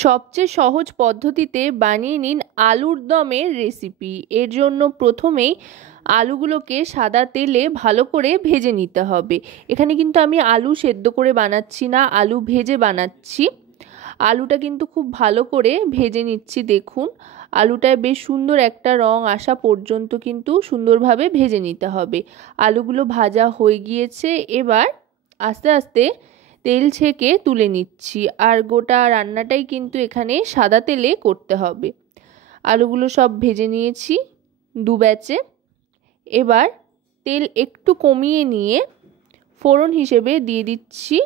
সবচেয়ে সহজ পদ্ধতিতে বানিয়ে নিন আলুর দমের রেসিপি। এর জন্য প্রথমেই আলুগুলোকে সাদা তেলে ভালো করে ভেজে নিতে হবে। এখানে কিন্তু আমি আলু সেদ্ধ করে বানাচ্ছি না, আলু ভেজে বানাচ্ছি। আলুটা কিন্তু খুব ভালো করে ভেজে নিচ্ছি। দেখুন আলুটায় বেশ সুন্দর একটা রং আসা পর্যন্ত কিন্তু সুন্দরভাবে ভেজে নিতে হবে। আলুগুলো ভাজা হয়ে গিয়েছে, এবার আস্তে আস্তে তেল ছেঁকে তুলে নিচ্ছি। আর গোটা রান্নাটাই কিন্তু এখানে সাদা তেলে করতে হবে। আলুগুলো সব ভেজে নিয়েছি দু ব্যাচে। এবার তেল একটু কমিয়ে নিয়ে ফোড়ন হিসেবে দিয়ে দিচ্ছি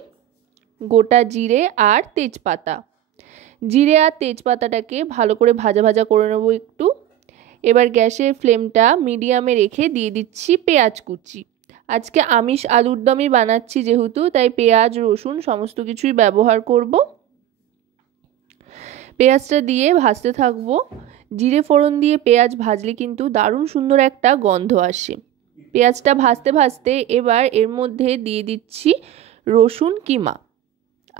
গোটা জিরে আর তেজপাতা। জিরে আর তেজপাতাটাকে ভালো করে ভাজা ভাজা করে নেব একটু। এবার গ্যাসের ফ্লেমটা মিডিয়ামে রেখে দিয়ে দিচ্ছি পেঁয়াজ কুচি। আজকে আমিষ আলুর দমই বানাচ্ছি যেহেতু, তাই পেঁয়াজ রসুন সমস্ত কিছুই ব্যবহার করব। পেঁয়াজটা দিয়ে ভাজতে থাকবো। জিরে ফোড়ন দিয়ে পেঁয়াজ ভাজলে কিন্তু দারুণ সুন্দর একটা গন্ধ আসে। পেঁয়াজটা ভাজতে ভাজতে এবার এর মধ্যে দিয়ে দিচ্ছি রসুন কিমা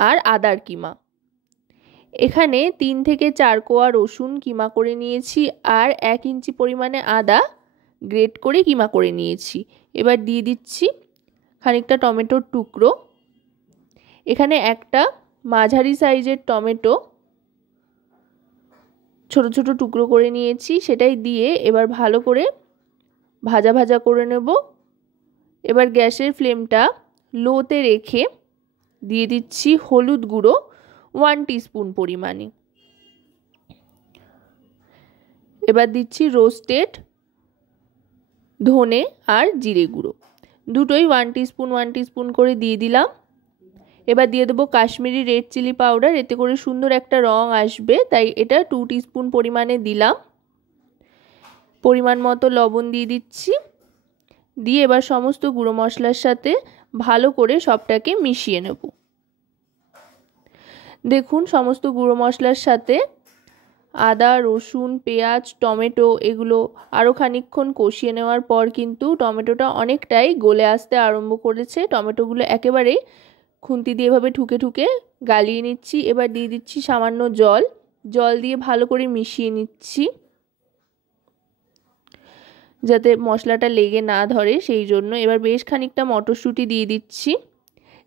আর আদার কিমা। এখানে 3 থেকে 4 কোয়া রসুন কিমা করে নিয়েছি আর 1 ইঞ্চি পরিমাণে আদা গ্রেট করে কিমা করে নিয়েছি। এবার দিয়ে দিচ্ছি খানিকটা টমেটোর টুকরো। এখানে একটা মাঝারি সাইজের টমেটো ছোট ছোট টুকরো করে নিয়েছি, সেটাই দিয়ে এবার ভালো করে ভাজা ভাজা করে নেব। এবার গ্যাসের ফ্লেমটা লোতে রেখে দিয়ে দিচ্ছি হলুদ গুঁড়ো 1 টিস্পুন পরিমাণে। এবার দিচ্ছি রোস্টেড ধনে আর জিরে গুঁড়ো, দুটোই 1 টিস্পুন করে দিয়ে দিলাম। এবার দিয়ে দেবো কাশ্মীরি রেড চিলি পাউডার, এতে করে সুন্দর একটা রং আসবে, তাই এটা 2 টিস্পুন পরিমাণে দিলাম। পরিমাণ মতো লবণ দিয়ে দিচ্ছি। দিয়ে এবার সমস্ত গুঁড়ো মশলার সাথে ভালো করে সবটাকে মিশিয়ে নেব। দেখুন সমস্ত গুঁড়ো মশলার সাথে আদা রসুন পেঁয়াজ টমেটো এগুলো আরও খানিকক্ষণ কষিয়ে নেওয়ার পর কিন্তু টমেটোটা অনেকটাই গলে আসতে আরম্ভ করেছে। টমেটোগুলো একেবারেই খুন্তি দিয়ে এভাবে ঠুকে ঠুকে গালিয়ে নিচ্ছি। এবার দিয়ে দিচ্ছি সামান্য জল। জল দিয়ে ভালো করে মিশিয়ে নিচ্ছি যাতে মশলাটা লেগে না ধরে, সেই জন্য। এবার বেশ খানিকটা মটরশুঁটি দিয়ে দিচ্ছি।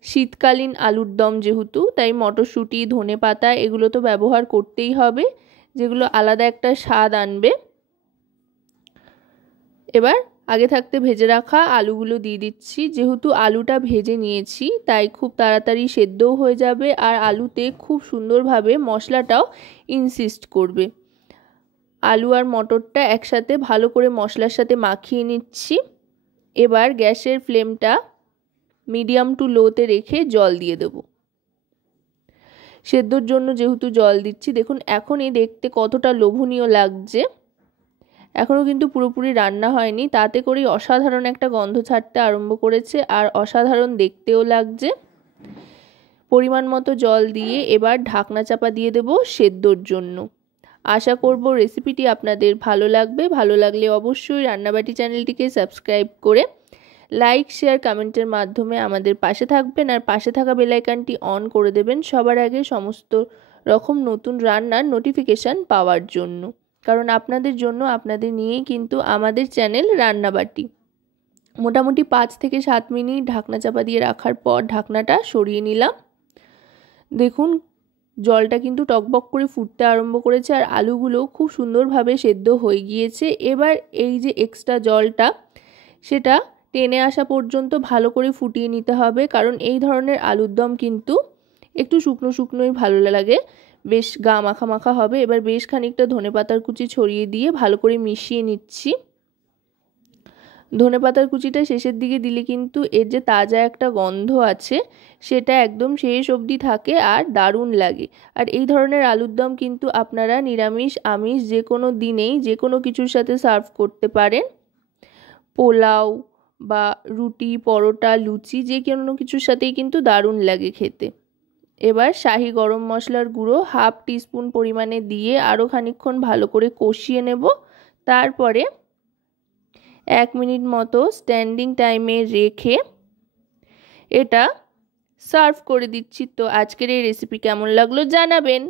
শীতকালীন আলুর দম যেহেতু, তাই মটরশুঁটি ধনেপাতা এগুলো তো ব্যবহার করতেই হবে, যেগুলো আলাদা একটা স্বাদ আনবে। এবার আগে থাকতে ভেজে রাখা আলুগুলো দিয়ে দিচ্ছি। যেহেতু আলুটা ভেজে নিয়েছি তাই খুব তাড়াতাড়ি সেদ্ধও হয়ে যাবে আর আলুতে খুব সুন্দরভাবে মশলাটাও ইনসিস্ট করবে। আলু আর মটরটা একসাথে ভালো করে মশলার সাথে মাখিয়ে নিচ্ছি। এবার গ্যাসের ফ্লেমটা মিডিয়াম টু লোতে রেখে জল দিয়ে দেব। সেদ্ধর জন্য যেহেতু জল দিচ্ছি, দেখুন এখনই দেখতে কতটা লোভনীয় লাগছে। এখনও কিন্তু পুরোপুরি রান্না হয়নি, তাতে করেই অসাধারণ একটা গন্ধ ছাড়তে আরম্ভ করেছে আর অসাধারণ দেখতেও লাগছে। পরিমাণ মতো জল দিয়ে এবার ঢাকনা চাপা দিয়ে দেব সেদ্ধর জন্য। আশা করব রেসিপিটি আপনাদের ভালো লাগবে। ভালো লাগলে অবশ্যই রান্নাবাটি চ্যানেলটিকে সাবস্ক্রাইব করে লাইক শেয়ার কমেন্টের মাধ্যমে আমাদের পাশে থাকবেন আর পাশে থাকা বেল আইকনটি অন করে দেবেন সবার আগে সমস্ত রকম নতুন রান্নার নোটিফিকেশান পাওয়ার জন্য। কারণ আপনাদের জন্য, আপনাদের নিয়েই কিন্তু আমাদের চ্যানেল রান্নাবাটি। মোটামুটি 5 থেকে 7 মিনিট ঢাকনা চাপা দিয়ে রাখার পর ঢাকনাটা সরিয়ে নিলাম। দেখুন জলটা কিন্তু টকবক করে ফুটতে আরম্ভ করেছে আর আলুগুলো খুব সুন্দরভাবে সেদ্ধ হয়ে গিয়েছে। এবার এই যে এক্সট্রা জলটা সেটা টেনে আসা পর্যন্ত ভালো করে ফুটিয়ে নিতে হবে, কারণ এই ধরনের আলুর দম কিন্তু একটু শুকনো শুকনোই ভালো লাগে, বেশ গা মাখা মাখা হবে। এবার বেশ খানিকটা ধনেপাতার কুচি ছড়িয়ে দিয়ে ভালো করে মিশিয়ে নিচ্ছি। ধনেপাতার কুচিটা শেষের দিকে দিলে কিন্তু এর যে তাজা একটা গন্ধ আছে সেটা একদম শেষ অবধি থাকে আর দারুণ লাগে। আর এই ধরনের আলুর দম কিন্তু আপনারা নিরামিষ আমিষ যে কোনো দিনেই যে কোনো কিছুর সাথে সার্ভ করতে পারেন। পোলাও বা রুটি পরোটা লুচি যে কোনো কিছুর সাথেই কিন্তু দারুণ লাগে খেতে। এবার শাহি গরম মশলার গুঁড়ো 1/2 টিস্পুন পরিমাণে দিয়ে আরও খানিকক্ষণ ভালো করে কষিয়ে নেব। তারপরে 1 মিনিট মতো স্ট্যান্ডিং টাইমে রেখে এটা সার্ভ করে দিচ্ছি। তো আজকের এই রেসিপি কেমন লাগলো জানাবেন।